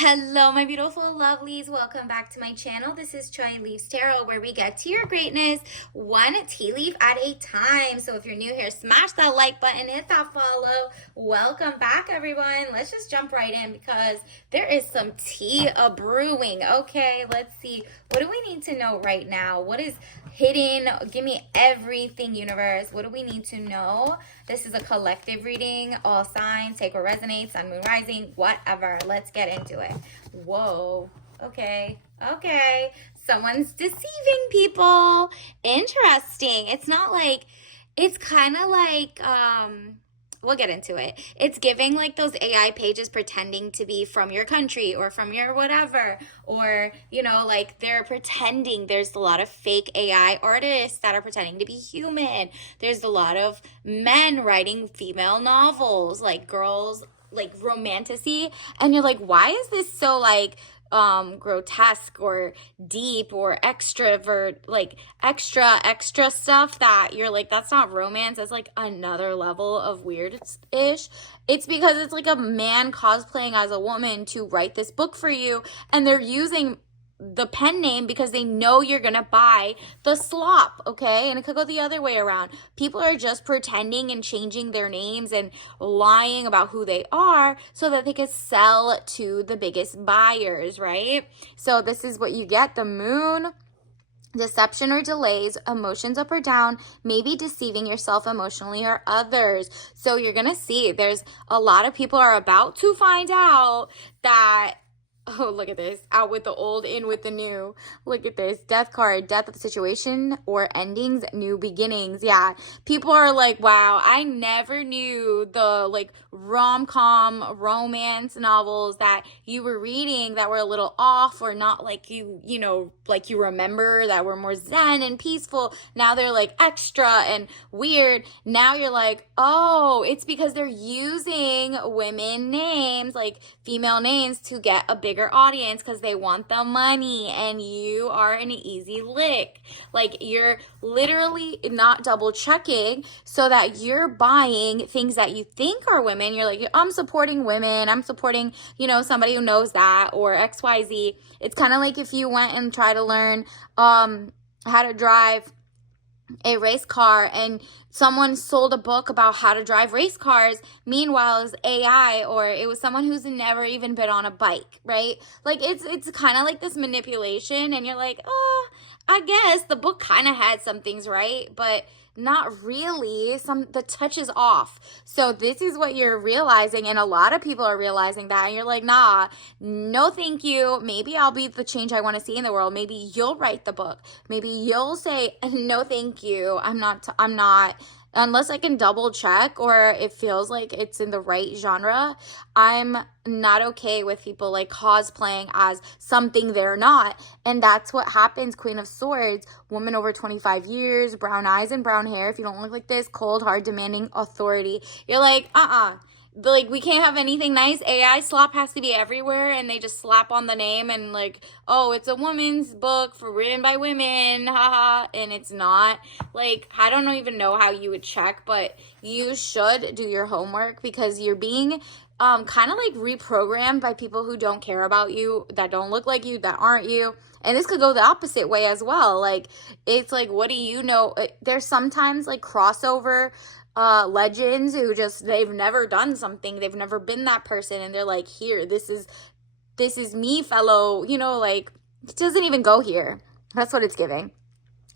Hello, my beautiful lovelies. Welcome back to my channel. This is Choy Leaves Tarot, where we get to your greatness one tea leaf at a time. So if you're new here, smash that like button, hit that follow. Welcome back, everyone. Let's just jump right in because there is some tea brewing. Okay, let's see. What do we need to know right now? What is hidden? Give me everything, universe. What do we need to know? This is a collective reading. All signs, take what resonates, sun, moon, rising, whatever. Let's get into it. Whoa. Okay. Someone's deceiving people. Interesting. It's not like, it's kind of like, we'll get into it. It's giving like those AI pages pretending to be from your country or from your whatever, or, like they're pretending. There's a lot of fake AI artists that are pretending to be human. There's a lot of men writing female novels, like girls, like romantasy. And you're like, why is this so like, grotesque or deep or extrovert, like extra stuff that you're like, that's not romance. That's like another level of weird-ish. It's because it's like a man cosplaying as a woman to write this book for you, and they're using the pen name because they know you're gonna buy the slop, okay? And it could go the other way around. People are just pretending and changing their names and lying about who they are so that they can sell to the biggest buyers, right? So this is what you get. The moon, deception or delays, emotions up or down, maybe deceiving yourself emotionally or others. So you're gonna see there's a lot of people are about to find out that, oh, look at this. Out with the old, in with the new. Look at this. Death card. Death of the situation or endings, new beginnings. Yeah. People are like, wow, I never knew the like rom-com romance novels that you were reading that were a little off or not like like you remember, that were more zen and peaceful. Now they're like extra and weird. Now you're like, oh, it's because they're using women names, like female names, to get a bigger audience because they want the money, and you are an easy lick. Like, you're literally not double checking so that you're buying things that you think are women. You're like, I'm supporting women, I'm supporting somebody who knows that, or XYZ. It's kind of like if you went and tried to learn how to drive a race car and someone sold a book about how to drive race cars. Meanwhile, it's AI, or it was someone who's never even been on a bike, right? Like, it's kind of like this manipulation, and you're like, oh, I guess the book kind of had some things right, but not really. The touch is off. So this is what you're realizing, and a lot of people are realizing that, and you're like, nah, no thank you. Maybe I'll be the change I want to see in the world. Maybe you'll write the book. Maybe you'll say, no thank you. I'm not unless I can double check or it feels like it's in the right genre. I'm not okay with people like cosplaying as something they're not. And that's what happens. Queen of Swords, woman over 25 years, brown eyes and brown hair. If you don't look like this, cold, hard, demanding authority. You're like, like, we can't have anything nice. AI slop has to be everywhere, and they just slap on the name and like, oh, it's a woman's book written by women, haha, and it's not. Like, I don't even know how you would check, but you should do your homework because you're being kind of like reprogrammed by people who don't care about you, that don't look like you, that aren't you. And this could go the opposite way as well. Like, it's like, what do you know? There's sometimes like crossover legends who they've never done something, they've never been that person, and they're like, here, this is me, fellow, like, it doesn't even go here. That's what it's giving.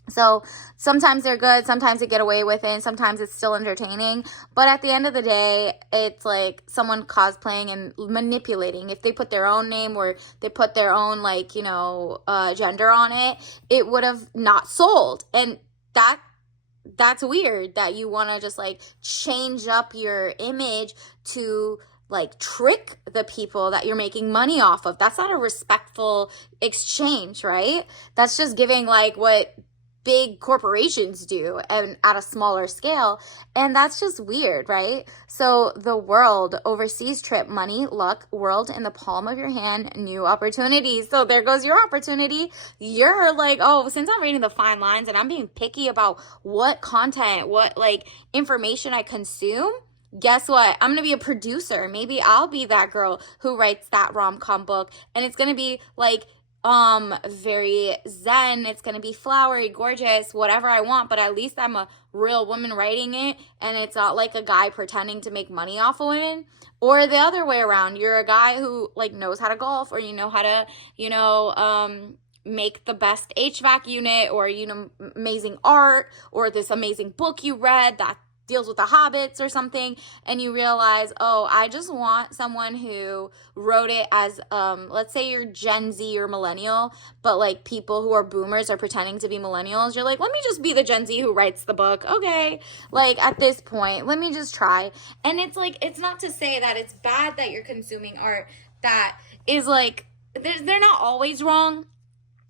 So sometimes they're good, sometimes they get away with it, and sometimes it's still entertaining. But at the end of the day, it's like someone cosplaying and manipulating. If they put their own name or they put their own like, gender on it, it would have not sold. And that's weird that you want to just like change up your image to like trick the people that you're making money off of. That's not a respectful exchange, right? That's just giving like what big corporations do and at a smaller scale, and that's just weird, right? So the world, overseas trip, money, luck, world in the palm of your hand, new opportunities. So there goes your opportunity. You're like, oh, since I'm reading the fine lines and I'm being picky about what content, what like information I consume, guess what? I'm going to be a producer. Maybe I'll be that girl who writes that rom-com book, and it's going to be like very zen. It's going to be flowery, gorgeous, whatever I want, but at least I'm a real woman writing it, and it's not like a guy pretending to make money off of women. Or the other way around, you're a guy who like knows how to golf, or you know how to, make the best HVAC unit, or amazing art, or this amazing book you read that deals with the hobbits or something, and you realize, oh, I just want someone who wrote it as let's say you're Gen Z or millennial, but like people who are boomers are pretending to be millennials. You're like, let me just be the Gen Z who writes the book. Okay, like at this point, let me just try. And it's like, it's not to say that it's bad that you're consuming art that is like, they're not always wrong.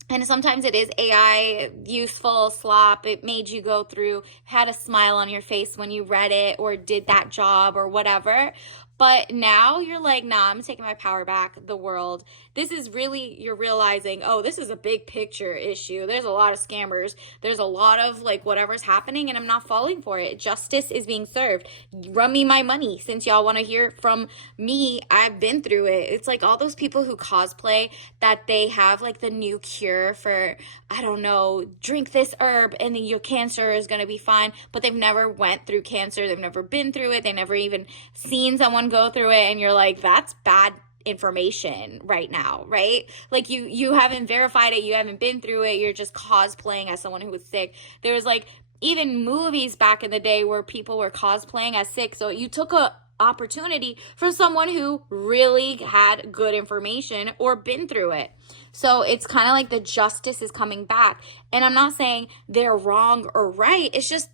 And sometimes it is AI, useful slop. It made you go through, had a smile on your face when you read it or did that job or whatever. But now you're like, nah, I'm taking my power back. The world. This is really, you're realizing, oh, this is a big picture issue. There's a lot of scammers. There's a lot of like whatever's happening, and I'm not falling for it. Justice is being served. Run me my money. Since y'all want to hear from me, I've been through it. It's like all those people who cosplay that they have like the new cure for, I don't know, drink this herb and then your cancer is going to be fine. But they've never went through cancer. They've never been through it. They never even seen someone go through it, and you're like, that's bad information right now, right? Like you haven't verified it, you haven't been through it, you're just cosplaying as someone who was sick. There was like even movies back in the day where people were cosplaying as sick, so you took a opportunity from someone who really had good information or been through it. So it's kind of like the justice is coming back, and I'm not saying they're wrong or right, it's just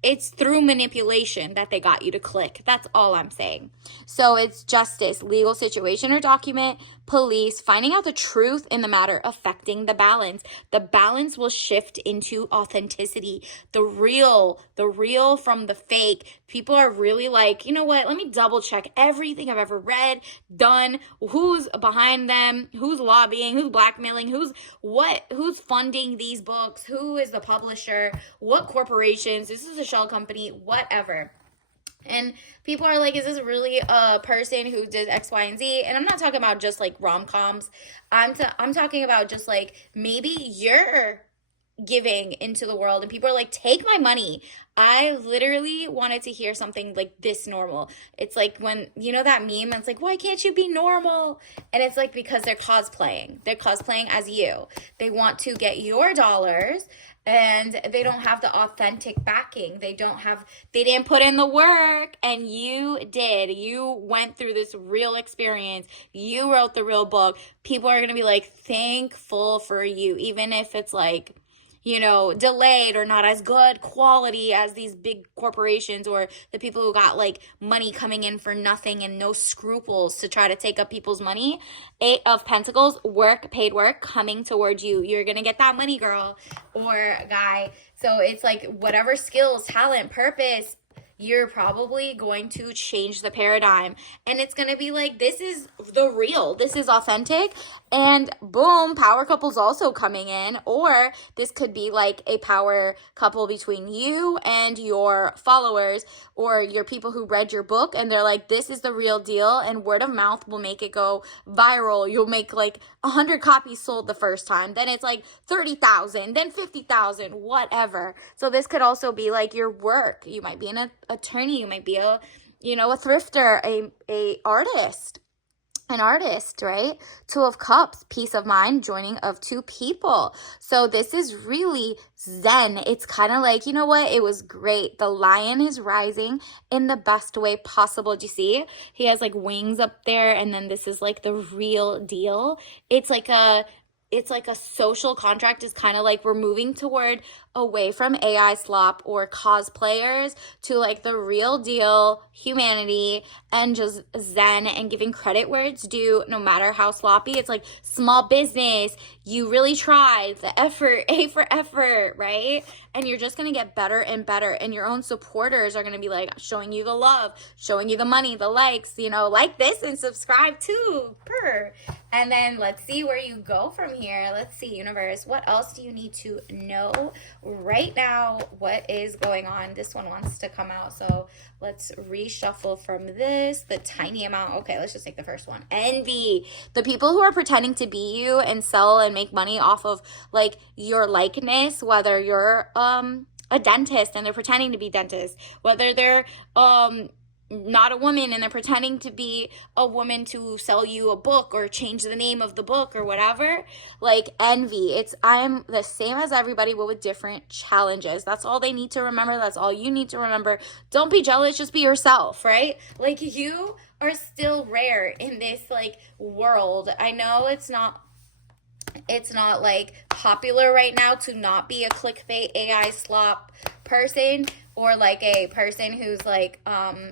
it's through manipulation that they got you to click. That's all I'm saying. So it's justice, legal situation or document, police, finding out the truth in the matter affecting the balance. The balance will shift into authenticity. The real from the fake. People are really like, you know what? Let me double check everything I've ever read, done, who's behind them, who's lobbying, who's blackmailing, who's funding these books, who is the publisher, what corporations, this is a shell company, whatever. And people are like, is this really a person who did X, Y, and Z? And I'm not talking about just like rom-coms. I'm talking about just like maybe you're giving into the world and people are like, take my money. I literally wanted to hear something like this normal. It's like when, you know that meme, it's like, why can't you be normal? And it's like, because they're cosplaying. They're cosplaying as you. They want to get your dollars, and they don't have the authentic backing. They didn't put in the work, and you did. You went through this real experience. You wrote the real book. People are going to be like thankful for you, even if it's like, you know, delayed or not as good quality as these big corporations or the people who got like money coming in for nothing and no scruples to try to take up people's money. 8 of Pentacles, paid work coming towards you. You're going to get that money, girl or guy. So it's like whatever skills, talent, purpose, you're probably going to change the paradigm, and it's going to be like, this is the real, this is authentic, and boom, power couple's also coming in. Or this could be like a power couple between you and your followers or your people who read your book, and they're like, this is the real deal, and word of mouth will make it go viral. You'll make like 100 copies sold the first time, then it's like 30,000, then 50,000, whatever. So this could also be like your work. You might be an attorney, you might be a thrifter, an artist, right? 2 of Cups, peace of mind, joining of 2 people. So this is really zen. It's kind of like, you know what? It was great. The lion is rising in the best way possible. Do you see? He has like wings up there, and then this is like the real deal. It's like a social contract. Is kind of like we're moving toward away from AI slop or cosplayers to like the real deal humanity and just zen and giving credit where it's due, no matter how sloppy. It's like small business. You really tried the effort, A for effort, right? And you're just going to get better and better. And your own supporters are going to be like showing you the love, showing you the money, the likes, like this and subscribe too. And then let's see where you go from here. Let's see, universe, what else do you need to know right now? What is going on? This one wants to come out, so let's reshuffle from this, the tiny amount. Okay, let's just take the first one. Envy. The people who are pretending to be you and sell and make money off of like your likeness, whether you're a dentist and they're pretending to be dentist, whether they're not a woman and they're pretending to be a woman to sell you a book or change the name of the book or whatever. Like, envy. I am the same as everybody, but with different challenges. That's all they need to remember. That's all you need to remember. Don't be jealous, just be yourself, right? Like, you are still rare in this like world. I know it's not like popular right now to not be a clickbait AI slop person, or like a person who's like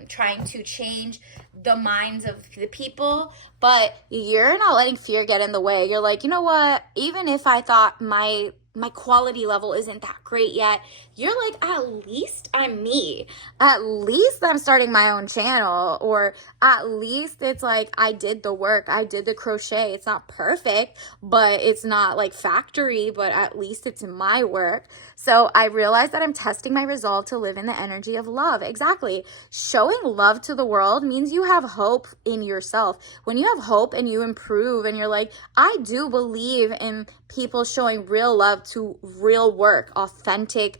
trying to change the minds of the people, but you're not letting fear get in the way. You're like, you know what, even if I thought my quality level isn't that great yet, you're like, at least I'm me. At least I'm starting my own channel, or at least it's like I did the work. I did the crochet. It's not perfect, but it's not like factory, but at least it's my work. So I realized that I'm testing my resolve to live in the energy of love. Exactly. Showing love to the world means you have hope in yourself. When you have hope and you improve and you're like, I do believe in people showing real love to real work, authentic,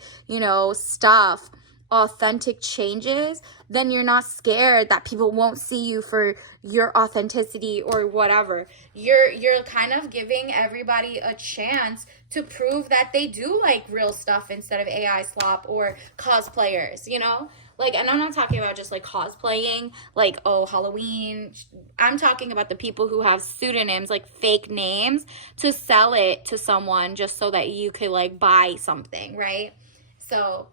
stuff, authentic changes, then you're not scared that people won't see you for your authenticity or whatever. You're kind of giving everybody a chance to prove that they do like real stuff instead of AI slop or cosplayers, Like, and I'm not talking about just like cosplaying, like, oh, Halloween. I'm talking about the people who have pseudonyms, like fake names, to sell it to someone just so that you could like buy something, right? So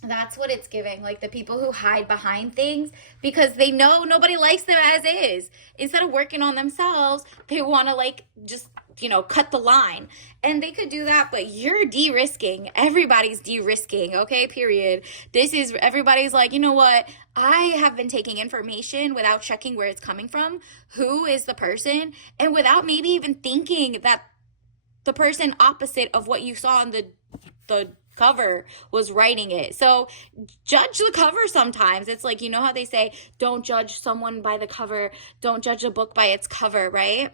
that's what it's giving. Like the people who hide behind things because they know nobody likes them as is. Instead of working on themselves, they want to like just cut the line. And they could do that, but you're de-risking. Everybody's de-risking, okay, period. Everybody's like, you know what? I have been taking information without checking where it's coming from, who is the person, and without maybe even thinking that the person opposite of what you saw on the cover was writing it. So judge the cover sometimes. It's like, how they say, don't judge someone by the cover, don't judge a book by its cover, right?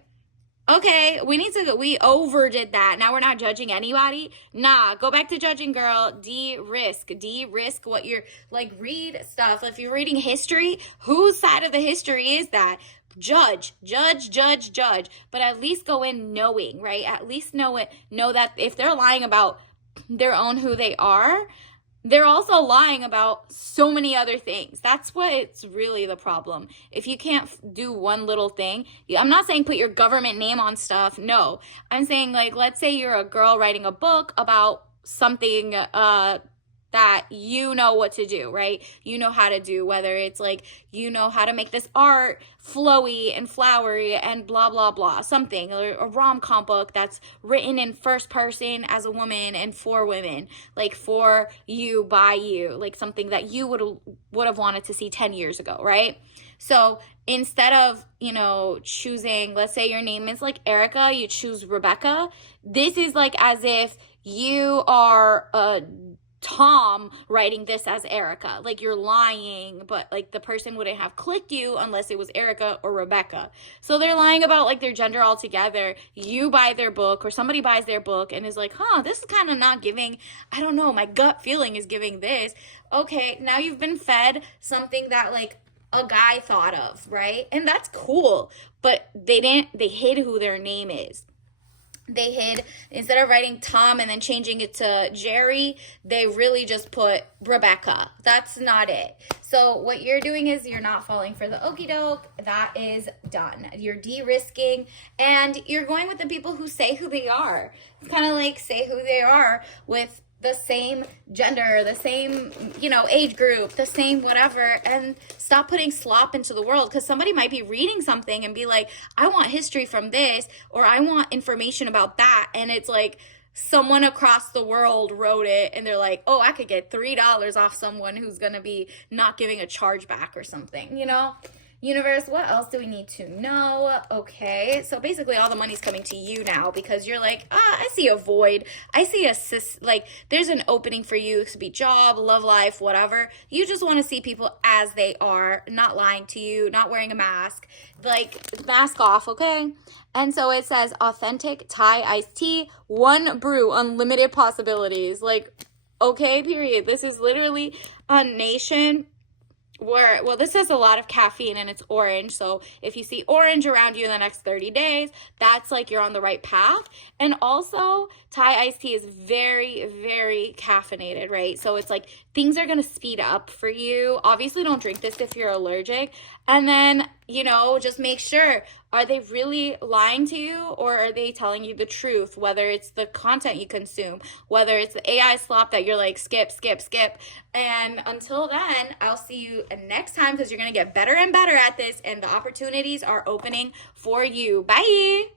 Okay, we overdid that. Now we're not judging anybody. Nah, go back to judging, girl. De-risk what you're, like, read stuff. If you're reading history, whose side of the history is that? Judge. But at least go in knowing, right? At least know that if they're lying about their own who they are, they're also lying about so many other things. That's what's really the problem. If you can't do one little thing, I'm not saying put your government name on stuff. No, I'm saying, like, let's say you're a girl writing a book about something that you know what to do, right? You know how to do, whether it's like, how to make this art flowy and flowery and blah, blah, blah, something, or a rom-com book that's written in first person as a woman and for women, like for you, by you, like something that you would have wanted to see 10 years ago, right? So instead of, choosing, let's say your name is like Erica, you choose Rebecca. This is like as if you are Tom writing this as Erica. Like, you're lying, but like the person wouldn't have clicked you unless it was Erica or Rebecca. So they're lying about like their gender altogether. You buy their book, or somebody buys their book and is like, this is kind of not giving, I don't know, my gut feeling is giving this. Okay, now you've been fed something that like a guy thought of, right? And that's cool, but they hid who their name is. They hid, instead of writing Tom and then changing it to Jerry, they really just put Rebecca. That's not it. So what you're doing is you're not falling for the okie doke. That is done. You're de-risking, and you're going with the people who say who they are. It's kind of like say who they are with the same gender, the same, age group, the same whatever, and stop putting slop into the world, because somebody might be reading something and be like, I want history from this, or I want information about that, and it's like someone across the world wrote it, and they're like, oh, I could get $3 off someone who's going to be not giving a chargeback or something, Universe, what else do we need to know? Okay, so basically all the money's coming to you now because you're like, I see a void. I see like there's an opening for you. It could be job, love life, whatever. You just want to see people as they are, not lying to you, not wearing a mask. Like, mask off, okay? And so it says authentic Thai iced tea, one brew, unlimited possibilities. Like, okay, period. This is literally a nation where, well, this has a lot of caffeine and it's orange. So if you see orange around you in the next 30 days, that's like you're on the right path. And also, Thai iced tea is very, very caffeinated, right? So it's like things are going to speed up for you. Obviously, don't drink this if you're allergic. And then, you know, just make sure, are they really lying to you or are they telling you the truth? Whether it's the content you consume, whether it's the AI slop that you're like, skip, skip, skip. And until then, I'll see you next time because you're going to get better and better at this and the opportunities are opening for you. Bye.